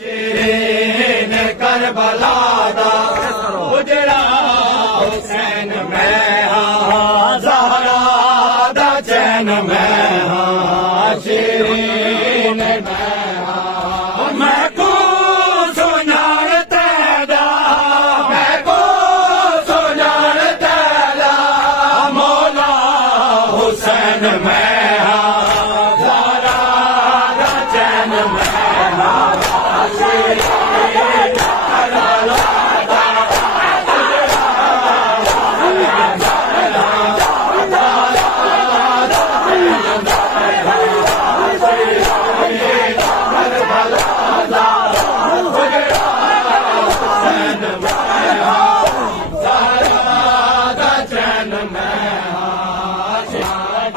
Sherin Karbala दा उजड़ा हुसैन मैं हाँ ज़हरा दा चैन मैं हाँ शेरीन मैं हाँ मैं को सुनार तेरा मैं को सुनार तेरा मौला हुसैन मैं हाँ ज़हरा दा चैन मैं हाँ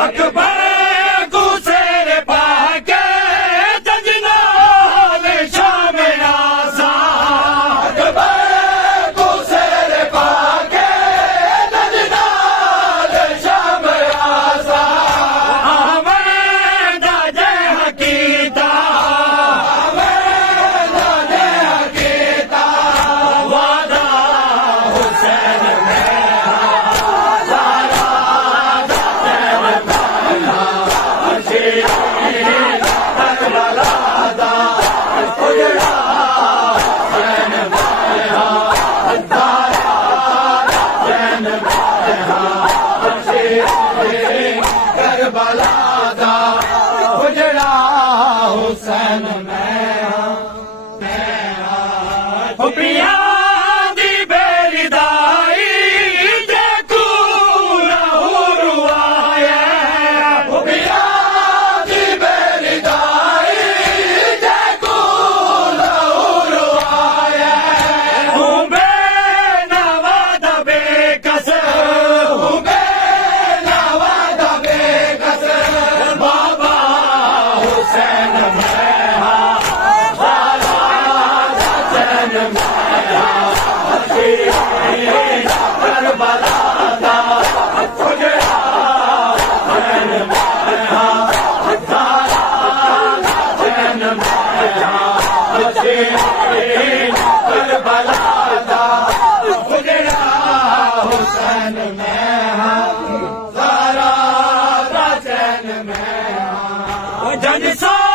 अकबर को शेर पाके जजनाल शाम आसा अकबर को शेर पाके जजनाल शाम आसा आमद जय हकीता आमद जय हकीता वादा हुसैन में करबला दा उजड़ा हुसैन मैं हाँ पिया दी बेरिदाई देखू रुआया पिया दी बेरिदाई देखू रुआया हूँ बेनवाद बेकस हूँ बेनवाद बेकस बाबा हुसैन मैं हाँ करबला दा उजड़ा हुसैन मैं हाँ चैन मैं हाँ करबला दा उजड़ा हुसैन मैं हाँ ज़हरा दा चैन मैं हाँ